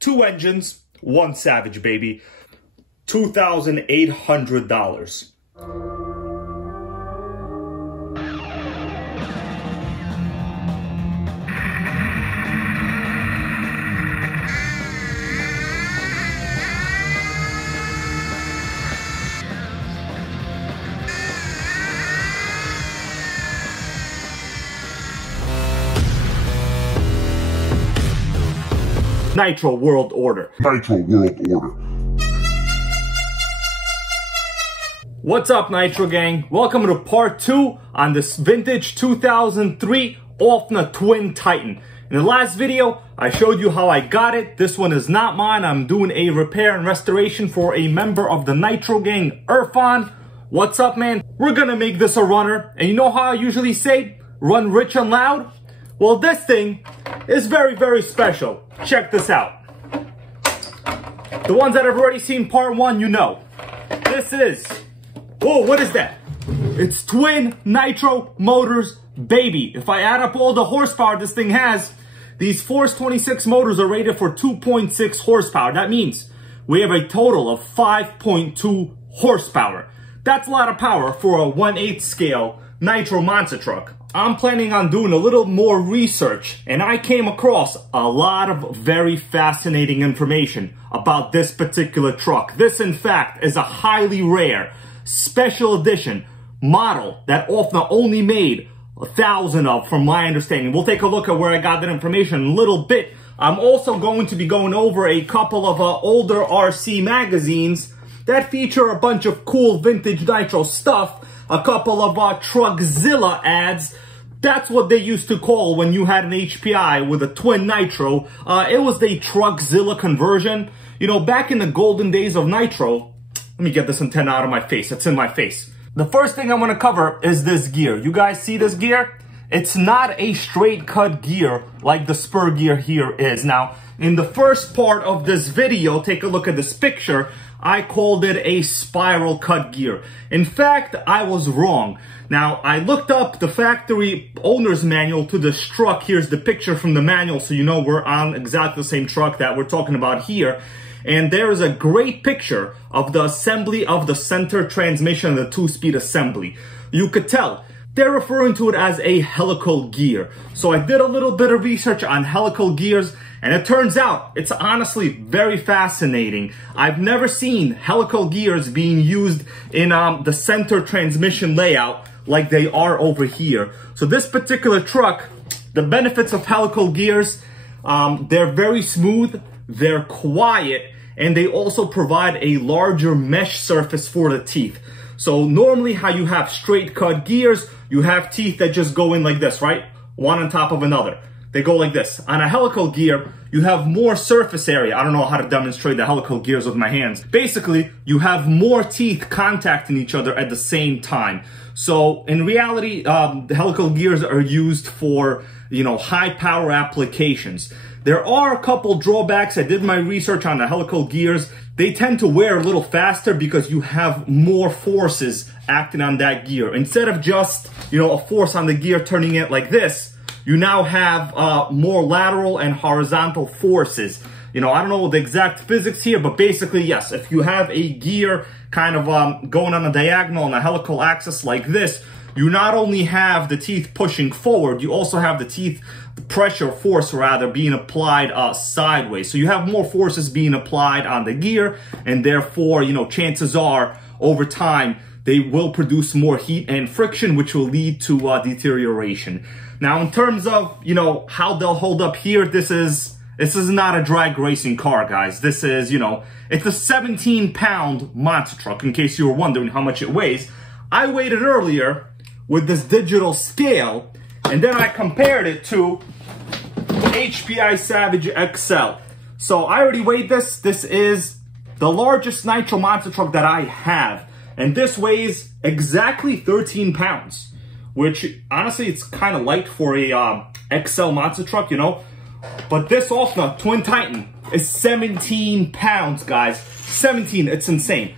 2 engines, 1 Savage, baby. $2,800. Nitro World Order. Nitro World Order. What's up, Nitrogang? Welcome to part 2 on this vintage 2003 OFNA Twin Titan. In the last video, I showed you how I got it. This one is not mine. I'm doing a repair and restoration for a member of the Nitrogang, Irfan. What's up, man? We're gonna make this a runner. And you know how I usually say, run rich and loud? Well, this thing is very, very special. Check this out. The ones that have already seen part 1, you know. This is, whoa, what is that? It's twin nitro motors, baby. If I add up all the horsepower this thing has, these Force 26 motors are rated for 2.6 horsepower. That means we have a total of 5.2 horsepower. That's a lot of power for a 1/8 scale nitro monster truck. I'm planning on doing a little more research, and I came across a lot of very fascinating information about this particular truck. This, in fact, is a highly rare, special edition model that OFNA only made 1,000 of, from my understanding. We'll take a look at where I got that information in a little bit. I'm also going to be going over a couple of older RC magazines that feature a bunch of cool vintage nitro stuff. A couple of Truckzilla ads. That's what they used to call when you had an HPI with a twin nitro. It was the Truckzilla conversion. You know, back in the golden days of nitro, let me get this antenna out of my face. It's in my face. The first thing I'm going to cover is this gear. You guys see this gear? It's not a straight cut gear like the spur gear here is. Now, in the first part of this video, take a look at this picture. I called it a spiral cut gear. In fact, I was wrong. Now, I looked up the factory owner's manual to this truck. Here's the picture from the manual, so you know we're on exactly the same truck that we're talking about here. And there is a great picture of the assembly of the center transmission and the 2-speed assembly. You could tell they're referring to it as a helical gear. So I did a little bit of research on helical gears, and it turns out it's honestly very fascinating. I've never seen helical gears being used in the center transmission layout like they are over here. So this particular truck, the benefits of helical gears, they're very smooth, they're quiet, and they also provide a larger mesh surface for the teeth. So normally how you have straight cut gears, you have teeth that just go in like this, right? One on top of another. They go like this. On a helical gear, you have more surface area. I don't know how to demonstrate the helical gears with my hands. Basically, you have more teeth contacting each other at the same time. So in reality, the helical gears are used for, you know, high power applications. There are a couple drawbacks. I did my research on the helical gears. They tend to wear a little faster because you have more forces acting on that gear. Instead of just, you know, a force on the gear turning it like this, you now have more lateral and horizontal forces. You know, I don't know the exact physics here, but basically, yes, if you have a gear kind of going on a diagonal on a helical axis like this, you not only have the teeth pushing forward, you also have the teeth, the pressure force rather, being applied sideways. So you have more forces being applied on the gear, and therefore, you know, chances are over time, they will produce more heat and friction, which will lead to deterioration. Now, in terms of, you know, how they'll hold up here, this is not a drag racing car, guys. This is, you know, it's a 17-pound monster truck, in case you were wondering how much it weighs. I weighed it earlier with this digital scale, and then I compared it to Hpi Savage XL. So I already weighed this. This is the largest nitro monster truck that I have. And this weighs exactly 13 pounds, which honestly, it's kind of light for a XL monster truck, you know. But this OFNA Twin Titan is 17 pounds, guys. 17, it's insane.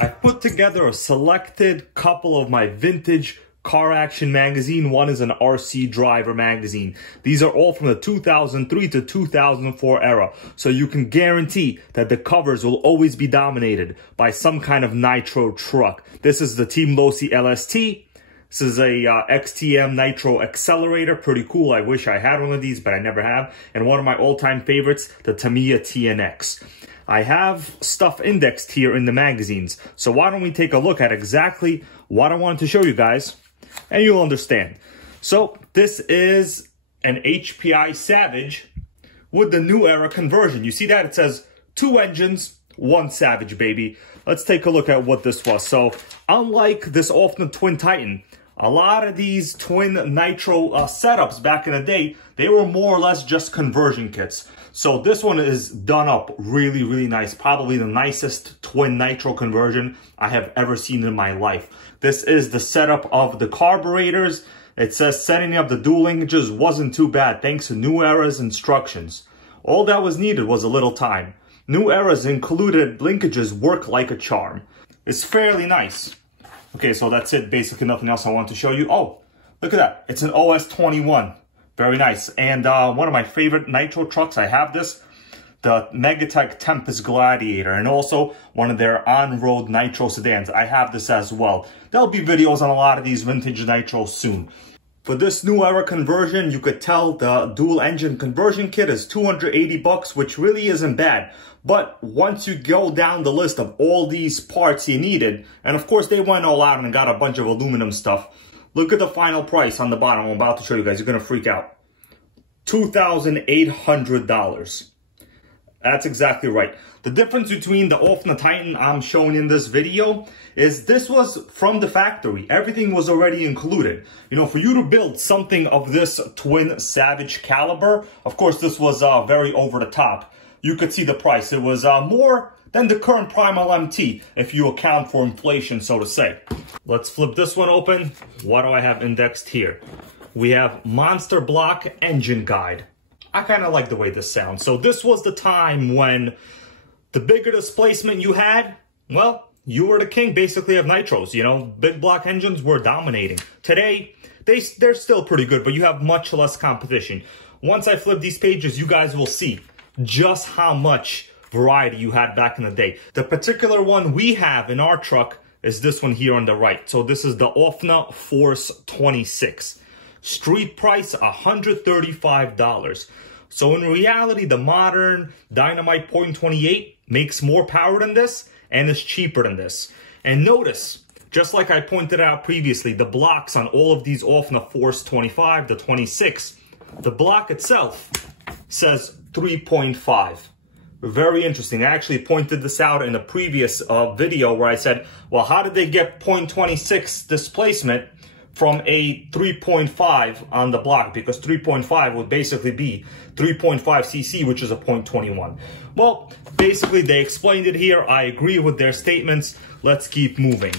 I put together a selected couple of my vintage car action magazine, one is an RC driver magazine. These are all from the 2003 to 2004 era, so you can guarantee that the covers will always be dominated by some kind of nitro truck. This is the Team Losi LST. This is a XTM Nitro accelerator, pretty cool. I wish I had one of these, but I never have. And one of my all-time favorites, the Tamiya TNX. I have stuff indexed here in the magazines, so why don't we take a look at exactly what I wanted to show you guys, and you'll understand. So this is an Hpi Savage with the new era conversion. You see that? It says 2 engines, 1 Savage, baby. Let's take a look at what this was. So unlike this OFNA Twin Titan, a lot of these twin nitro setups back in the day, they were more or less just conversion kits. So this one is done up really, really nice. Probably the nicest twin nitro conversion I have ever seen in my life. This is the setup of the carburetors. It says setting up the dual linkages wasn't too bad thanks to New Era's instructions. All that was needed was a little time. New Era's included linkages work like a charm. It's fairly nice. Okay, so that's it. Basically nothing else I want to show you. Oh, look at that. It's an OS21. Very nice. And one of my favorite nitro trucks, I have this, the Megatech Tempest Gladiator, and also one of their on-road nitro sedans. I have this as well. There'll be videos on a lot of these vintage nitros soon. For this new era conversion, you could tell the dual engine conversion kit is 280 bucks, which really isn't bad. But once you go down the list of all these parts you needed, and of course they went all out and got a bunch of aluminum stuff, look at the final price on the bottom. I'm about to show you guys. You're going to freak out. $2,800. That's exactly right. The difference between the OFNA Titan I'm showing in this video is this was from the factory. Everything was already included. You know, for you to build something of this twin Savage caliber, of course this was very over the top. You could see the price. It was more than the current Primal MT, if you account for inflation, so to say. Let's flip this one open. What do I have indexed here? We have Monster Block Engine Guide. I kind of like the way this sounds. So this was the time when the bigger displacement you had, well, you were the king basically of nitros. You know, big block engines were dominating. Today, they're still pretty good, but you have much less competition. Once I flip these pages, you guys will see just how much variety you had back in the day. The particular one we have in our truck is this one here on the right. So this is the OFNA Force 26. Street price $135. So in reality, the modern Dynamite .28 makes more power than this and is cheaper than this. And notice, just like I pointed out previously, the blocks on all of these OFNA Force 25, the 26, the block itself says 3.5. Very interesting. I actually pointed this out in a previous video where I said, well, how did they get .26 displacement from a 3.5 on the block? Because 3.5 would basically be 3.5 cc, which is a .21. Well, basically they explained it here. I agree with their statements. Let's keep moving.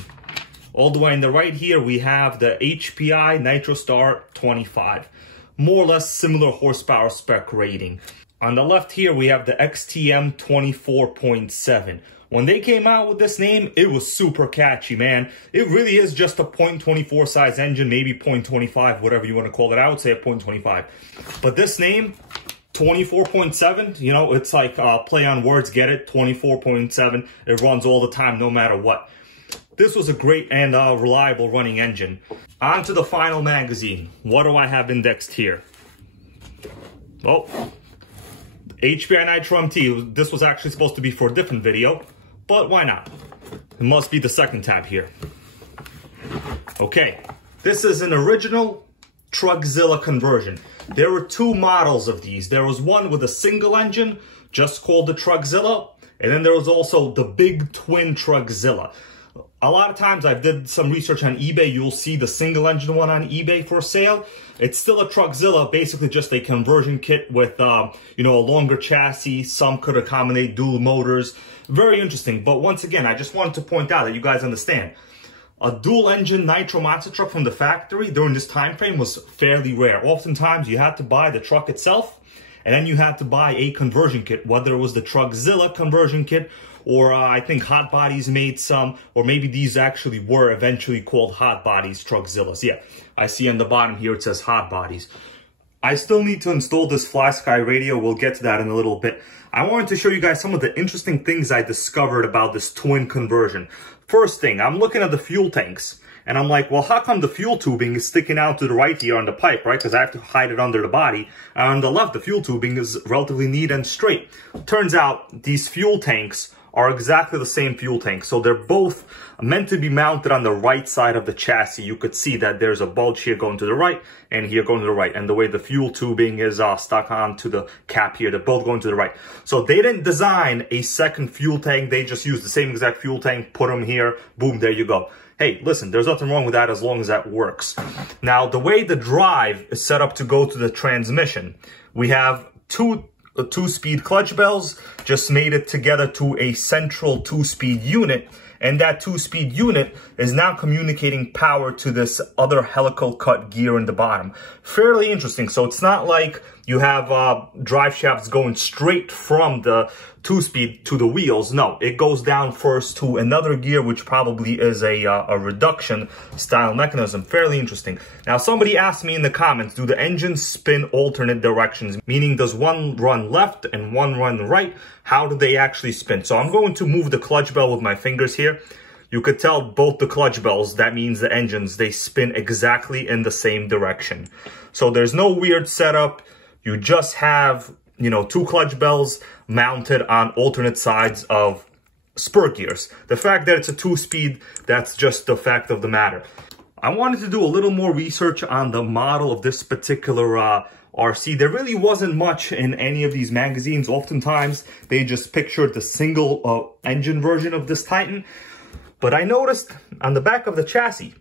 All the way on the right here, we have the HPI NitroStar 25. More or less similar horsepower spec rating. On the left here, we have the XTM 24.7. When they came out with this name, it was super catchy, man. It really is just a .24 size engine, maybe .25, whatever you want to call it. I would say a .25. But this name, 24.7, you know, it's like play on words, get it? 24.7. It runs all the time, no matter what. This was a great and reliable running engine. On to the final magazine. What do I have indexed here? Well, HPI Nitro MT. This was actually supposed to be for a different video, but why not? It must be the second tab here. Okay, this is an original Truckzilla conversion. There were 2 models of these. There was one with a single engine, just called the Truckzilla, and then there was also the big twin Truckzilla. A lot of times I've did some research on eBay, you'll see the single engine one on eBay for sale. It's still a Truckzilla, basically just a conversion kit with, you know, a longer chassis. Some could accommodate dual motors. Very interesting. But once again, I just wanted to point out that you guys understand. A dual engine nitro monster truck from the factory during this time frame was fairly rare. Oftentimes you had to buy the truck itself, and then you had to buy a conversion kit, whether it was the Truckzilla conversion kit or I think Hot Bodies made some, or maybe these actually were eventually called Hot Bodies Truckzillas. Yeah, I see on the bottom here it says Hot Bodies. I still need to install this FlySky radio. We'll get to that in a little bit. I wanted to show you guys some of the interesting things I discovered about this twin conversion. First thing, I'm looking at the fuel tanks. And I'm like, well, how come the fuel tubing is sticking out to the right here on the pipe, right? Because I have to hide it under the body. And on the left, the fuel tubing is relatively neat and straight. Turns out these fuel tanks are exactly the same fuel tank. So they're both meant to be mounted on the right side of the chassis. You could see that there's a bulge here going to the right and here going to the right. And the way the fuel tubing is stuck onto the cap here, they're both going to the right. So they didn't design a second fuel tank. They just used the same exact fuel tank, put them here, boom, there you go. Hey, listen, there's nothing wrong with that as long as that works. Now, the way the drive is set up to go to the transmission, we have two-speed clutch bells, just made it together to a central two-speed unit. And that two-speed unit is now communicating power to this other helical cut gear in the bottom. Fairly interesting. So it's not like you have drive shafts going straight from the two-speed to the wheels. No, it goes down first to another gear, which probably is a reduction style mechanism. Fairly interesting. Now, somebody asked me in the comments, do the engines spin alternate directions? Meaning, does one run left and one run right? How do they actually spin? So I'm going to move the clutch bell with my fingers here. You could tell both the clutch bells, that means the engines, they spin exactly in the same direction. So there's no weird setup. You just have, you know, two clutch bells mounted on alternate sides of spur gears. The fact that it's a two-speed, that's just the fact of the matter. I wanted to do a little more research on the model of this particular RC. There really wasn't much in any of these magazines. Oftentimes, they just pictured the single engine version of this Titan. But I noticed on the back of the chassis,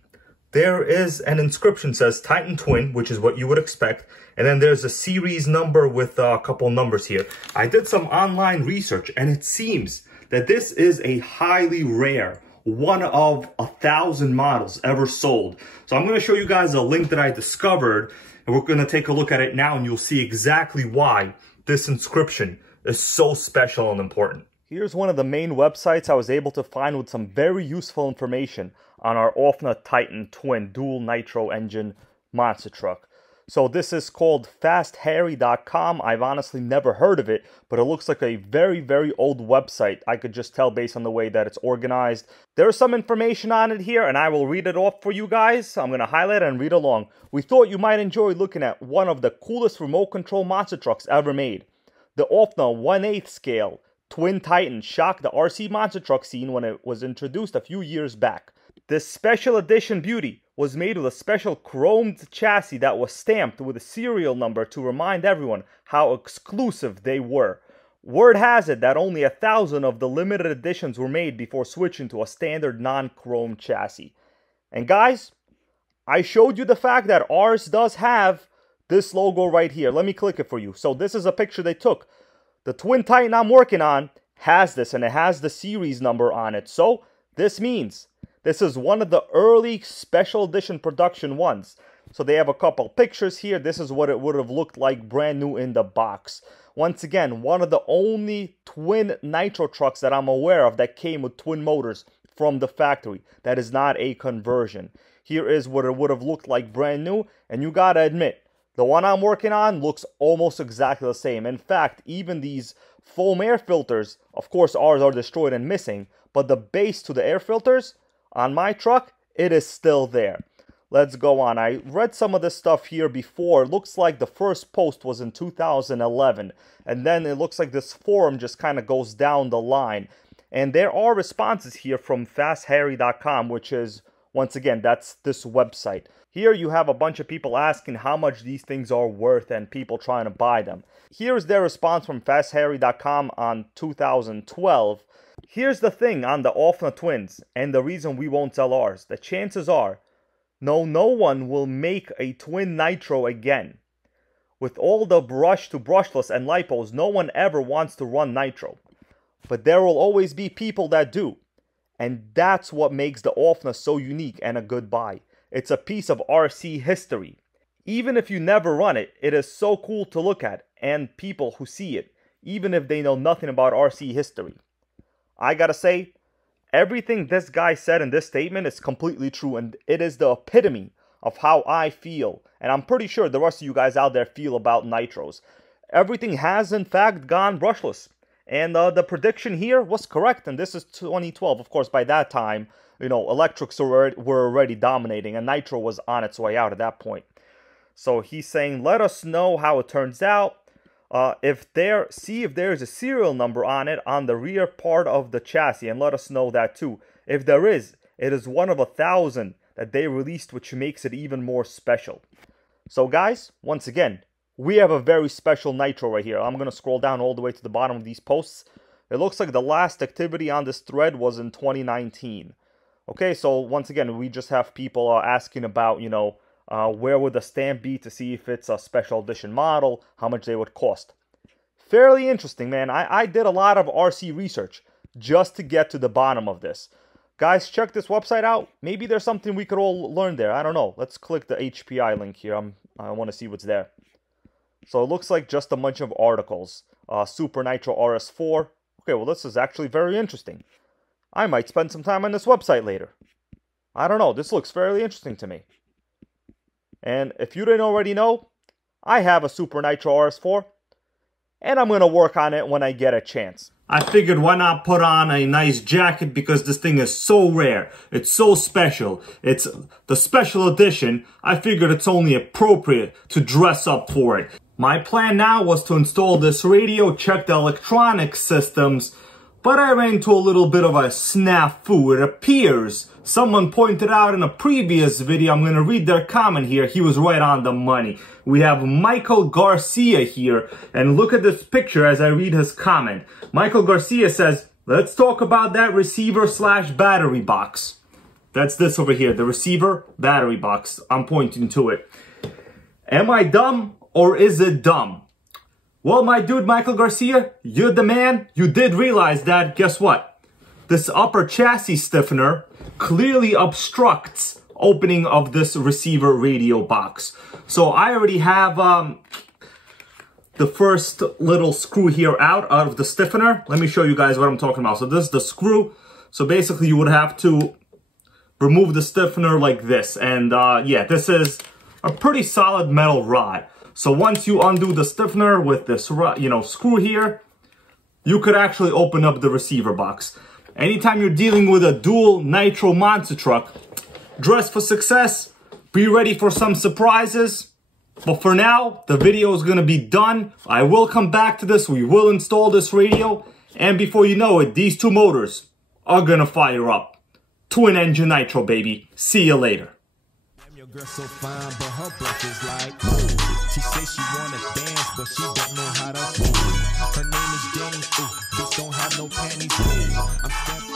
there is an inscription that says Titan Twin, which is what you would expect. And then there's a series number with a couple numbers here. I did some online research, and it seems that this is a highly rare, one of 1,000 models ever sold. So I'm going to show you guys a link that I discovered, and we're going to take a look at it now, and you'll see exactly why this inscription is so special and important. Here's one of the main websites I was able to find with some very useful information on our OFNA Titan Twin dual nitro engine monster truck. So this is called fastharry.com. I've honestly never heard of it, but it looks like a very, very old website. I could just tell based on the way that it's organized. There's some information on it here, and I will read it off for you guys. I'm going to highlight it and read along. We thought you might enjoy looking at one of the coolest remote control monster trucks ever made. The OFNA 1/8 scale Twin Titan shocked the RC monster truck scene when it was introduced a few years back. This special edition beauty was made with a special chromed chassis that was stamped with a serial number to remind everyone how exclusive they were. Word has it that only 1,000 of the limited editions were made before switching to a standard non-chrome chassis. And guys, I showed you the fact that ours does have this logo right here. Let me click it for you. So this is a picture they took. The Twin Titan I'm working on has this, and it has the series number on it. So this means this is one of the early special edition production ones. So they have a couple pictures here. This is what it would have looked like brand new in the box. Once again, one of the only twin nitro trucks that I'm aware of that came with twin motors from the factory. That is not a conversion. Here is what it would have looked like brand new. And you gotta admit, the one I'm working on looks almost exactly the same. In fact, even these foam air filters, of course ours are destroyed and missing, but the base to the air filters on my truck, it is still there. Let's go on. I read some of this stuff here before. It looks like the first post was in 2011. And then it looks like this forum just kind of goes down the line. And there are responses here from fastharry.com, which is, once again, that's this website. Here you have a bunch of people asking how much these things are worth and people trying to buy them. Here's their response from fastharry.com on 2012. Here's the thing on the OFNA Twins, and the reason we won't sell ours. The chances are, no one will make a twin nitro again. With all the brush to brushless and lipos, no one ever wants to run nitro. But there will always be people that do. And that's what makes the OFNA so unique and a good buy. It's a piece of RC history. Even if you never run it, it is so cool to look at, and people who see it, even if they know nothing about RC history. I gotta say, everything this guy said in this statement is completely true, and it is the epitome of how I feel, and I'm pretty sure the rest of you guys out there feel about nitros. Everything has in fact gone brushless, and the prediction here was correct, and this is 2012. Of course, by that time, you know, electrics were already dominating, and nitro was on its way out at that point. So he's saying, let us know how it turns out. See if there is a serial number on it on the rear part of the chassis, and let us know that too. If there is, it is one of 1,000 that they released, which makes it even more special. So guys, once again, we have a very special nitro right here. I'm going to scroll down all the way to the bottom of these posts. It looks like the last activity on this thread was in 2019. Okay, so once again, we just have people asking about, you know, where would the stamp be to see if it's a special edition model, how much they would cost. Fairly interesting, man. I did a lot of RC research just to get to the bottom of this. Guys, check this website out. Maybe there's something we could all learn there. I don't know. Let's click the HPI link here. I want to see what's there. So it looks like just a bunch of articles. Super Nitro RS4. Okay, well, this is actually very interesting. I might spend some time on this website later. I don't know. This looks fairly interesting to me. And if you didn't already know, I have a Super Nitro RS4, and I'm going to work on it when I get a chance. I figured why not put on a nice jacket, because this thing is so rare. It's so special. It's the special edition. I figured it's only appropriate to dress up for it. My plan now was to install this radio, check the electronic systems, but I ran into a little bit of a snafu. It appears someone pointed out in a previous video, I'm going to read their comment here, he was right on the money. We have Michael Garcia here, and look at this picture as I read his comment. Michael Garcia says, let's talk about that receiver slash battery box. That's this over here, the receiver battery box. I'm pointing to it. Am I dumb, or is it dumb? Well, my dude, Michael Garcia, you're the man. You did realize that, guess what? This upper chassis stiffener clearly obstructs opening of this receiver radio box. So I already have the first little screw here out of the stiffener. Let me show you guys what I'm talking about. So this is the screw. So basically you would have to remove the stiffener like this. And yeah, this is a pretty solid metal rod. So once you undo the stiffener with this, you know, screw here, you could actually open up the receiver box. Anytime you're dealing with a dual nitro monster truck, dress for success, be ready for some surprises. But for now, the video is going to be done. I will come back to this. We will install this radio. And before you know it, these two motors are going to fire up. Twin engine nitro, baby. See you later. Your girl so fine, but her breath is like, ooh. She says she wanna dance, but she don't know how to move. Her name is Jenny, ooh. Bitch don't have no panties, ooh. I'm